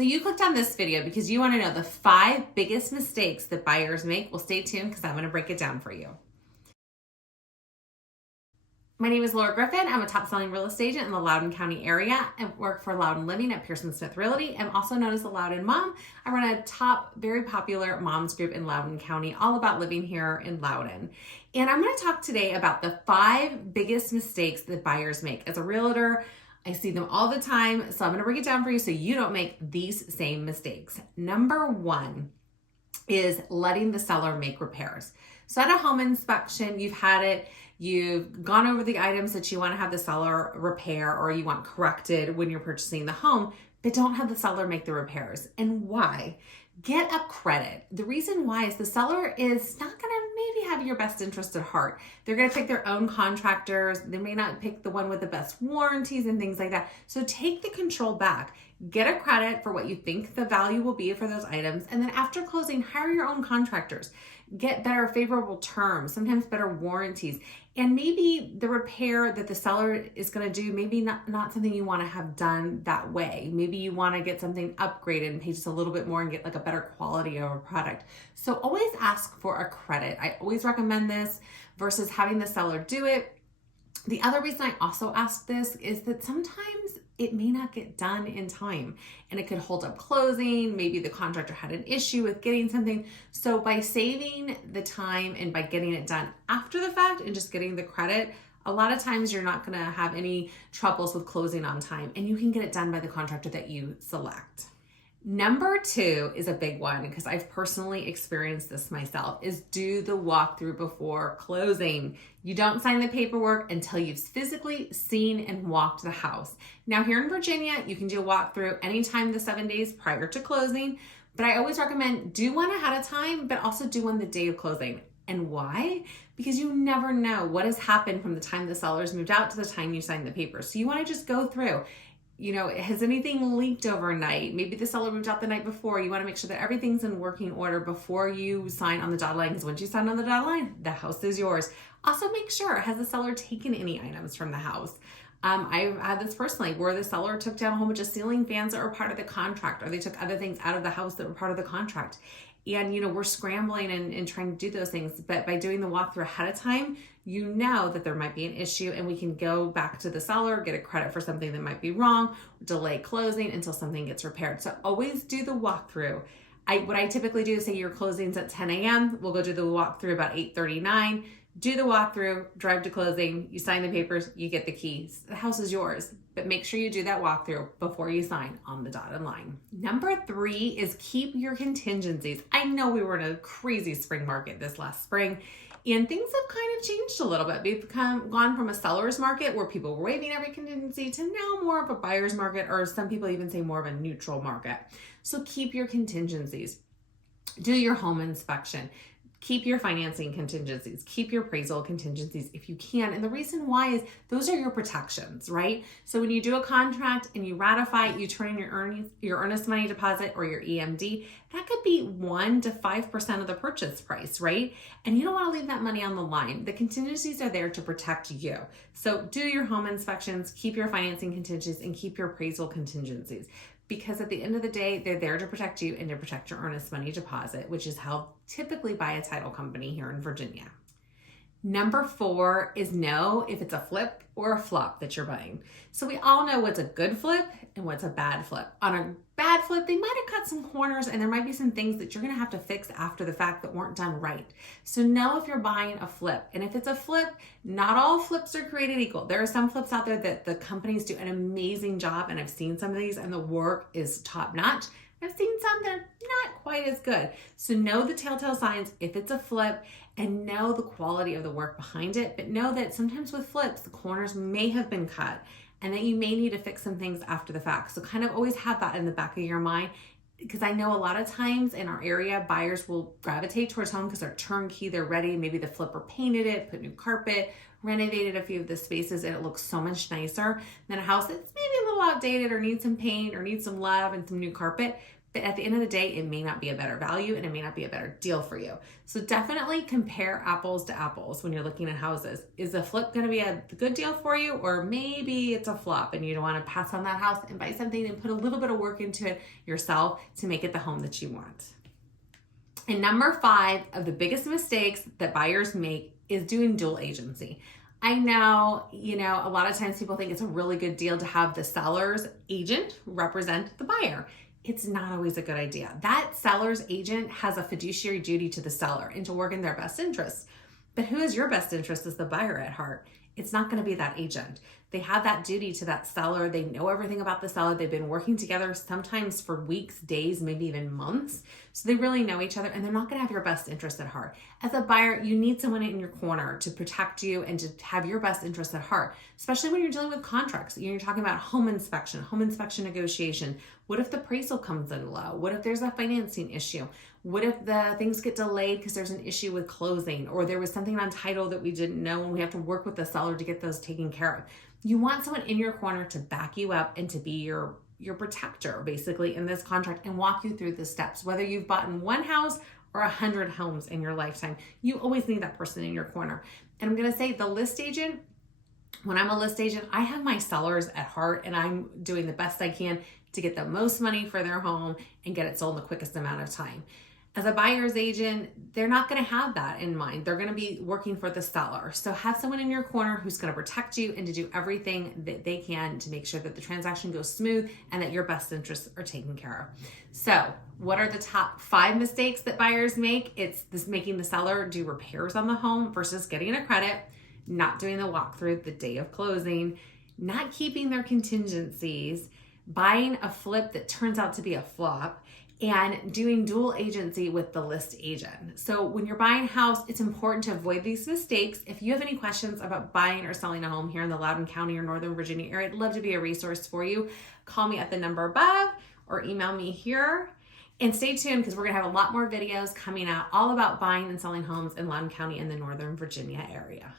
So you clicked on this video because you want to know the 5 biggest mistakes that buyers make. Well, stay tuned because I'm going to break it down for you. My name is Laura Griffin. I'm a top-selling real estate agent in the Loudoun County area. I work for Loudoun Living at Pearson Smith Realty. I'm also known as the Loudoun Mom. I run a top, very popular moms group in Loudoun County, all about living here in Loudoun. And I'm going to talk today about the 5 biggest mistakes that buyers make. As a realtor, I see them all the time, so I'm going to break it down for you so you don't make these same mistakes. Number 1 is letting the seller make repairs. So at a home inspection, you've gone over the items that you want to have the seller repair or you want corrected when you're purchasing the home, but don't have the seller make the repairs. And why? Get a credit. The reason why is the seller is not going to maybe have your best interest at heart. They're going to pick their own contractors. They may not pick the one with the best warranties and things like that. So take the control back. Get a credit for what you think the value will be for those items. And then after closing, hire your own contractors. Get better favorable terms, sometimes better warranties. And maybe the repair that the seller is going to do, maybe not something you want to have done that way. Maybe you want to get something upgraded and pay just a little bit more and get like a better quality of a product. So always ask for a credit. I always recommend this versus having the seller do it. The other reason I also ask this is that sometimes it may not get done in time and it could hold up closing. Maybe the contractor had an issue with getting something. So by saving the time and by getting it done after the fact and just getting the credit, a lot of times you're not going to have any troubles with closing on time and you can get it done by the contractor that you select. Number 2 is a big one because I've personally experienced this myself, is do the walkthrough before closing. You don't sign the paperwork until you've physically seen and walked the house. Now here in Virginia, you can do a walkthrough anytime the 7 days prior to closing, but I always recommend do one ahead of time, but also do one the day of closing. And why? Because you never know what has happened from the time the seller's moved out to the time you sign the paper. So you want to just go through. Has anything leaked overnight? Maybe the seller moved out the night before. You want to make sure that everything's in working order before you sign on the dotted line, because once you sign on the dotted line, the house is yours. Also make sure, has the seller taken any items from the house? I've had this personally where the seller took down a whole bunch of ceiling fans that were part of the contract, or they took other things out of the house that were part of the contract. And, we're scrambling and trying to do those things. But by doing the walkthrough ahead of time, you know that there might be an issue and we can go back to the seller, get a credit for something that might be wrong, delay closing until something gets repaired. So always do the walkthrough. What I typically do is say your closing's at 10 a.m. We'll go do the walkthrough about 8:39. Do the walkthrough, drive to closing, you sign the papers, you get the keys. The house is yours, but make sure you do that walkthrough before you sign on the dotted line. Number 3 is keep your contingencies. I know we were in a crazy spring market this last spring, and things have kind of changed a little bit. We've gone from a seller's market where people were waiving every contingency to now more of a buyer's market, or some people even say more of a neutral market. So keep your contingencies. Do your home inspection. Keep your financing contingencies, keep your appraisal contingencies if you can. And the reason why is those are your protections, right? So when you do a contract and you ratify it, you turn in your earnest money deposit or your EMD, that could be 1 to 5% of the purchase price, right? And you don't want to leave that money on the line. The contingencies are there to protect you. So do your home inspections, keep your financing contingencies, and keep your appraisal contingencies. Because at the end of the day, they're there to protect you and to protect your earnest money deposit, which is held typically by a title company here in Virginia. Number 4 is know if it's a flip or a flop that you're buying. So we all know what's a good flip and what's a bad flip. On a bad flip, they might have cut some corners and there might be some things that you're gonna have to fix after the fact that weren't done right. So know if you're buying a flip. And if it's a flip, not all flips are created equal. There are some flips out there that the companies do an amazing job, and I've seen some of these and the work is top notch. I've seen some that are not quite as good. So know the telltale signs if it's a flip and know the quality of the work behind it, but know that sometimes with flips, the corners may have been cut and that you may need to fix some things after the fact. So kind of always have that in the back of your mind, because I know a lot of times in our area, buyers will gravitate towards home because they're turnkey, they're ready. Maybe the flipper painted it, put new carpet, renovated a few of the spaces, and it looks so much nicer than a house that's maybe a little little outdated or need some paint or need some love and some new carpet. But at the end of the day, it may not be a better value and it may not be a better deal for you. So definitely compare apples to apples when you're looking at houses. Is a flip going to be a good deal for you, or maybe it's a flop and you don't want to pass on that house and buy something and put a little bit of work into it yourself to make it the home that you want? And number 5 of the biggest mistakes that buyers make is doing dual agency. I know, a lot of times people think it's a really good deal to have the seller's agent represent the buyer. It's not always a good idea. That seller's agent has a fiduciary duty to the seller and to work in their best interest. But who is your best interest as the buyer at heart? It's not going to be that agent. They have that duty to that seller. They know everything about the seller. They've been working together sometimes for weeks, days, maybe even months. So they really know each other, and they're not going to have your best interest at heart. As a buyer, you need someone in your corner to protect you and to have your best interest at heart, especially when you're dealing with contracts. You're talking about home inspection negotiation. What if the appraisal comes in low? What if there's a financing issue? What if the things get delayed because there's an issue with closing, or there was something on title that we didn't know and we have to work with the seller to get those taken care of? You want someone in your corner to back you up and to be your protector basically in this contract and walk you through the steps. Whether you've bought in one house or 100 homes in your lifetime, you always need that person in your corner. And I'm going to say the list agent, when I'm a list agent, I have my sellers at heart and I'm doing the best I can to get the most money for their home and get it sold in the quickest amount of time. As a buyer's agent, they're not going to have that in mind. They're going to be working for the seller. So have someone in your corner who's going to protect you and to do everything that they can to make sure that the transaction goes smooth and that your best interests are taken care of. So what are the top 5 mistakes that buyers make? It's this: making the seller do repairs on the home versus getting a credit, not doing the walkthrough the day of closing, not keeping their contingencies, buying a flip that turns out to be a flop, and doing dual agency with the list agent. So when you're buying a house, it's important to avoid these mistakes. If you have any questions about buying or selling a home here in the Loudoun County or Northern Virginia area, I'd love to be a resource for you. Call me at the number above or email me here. And stay tuned because we're gonna have a lot more videos coming out all about buying and selling homes in Loudoun County and the Northern Virginia area.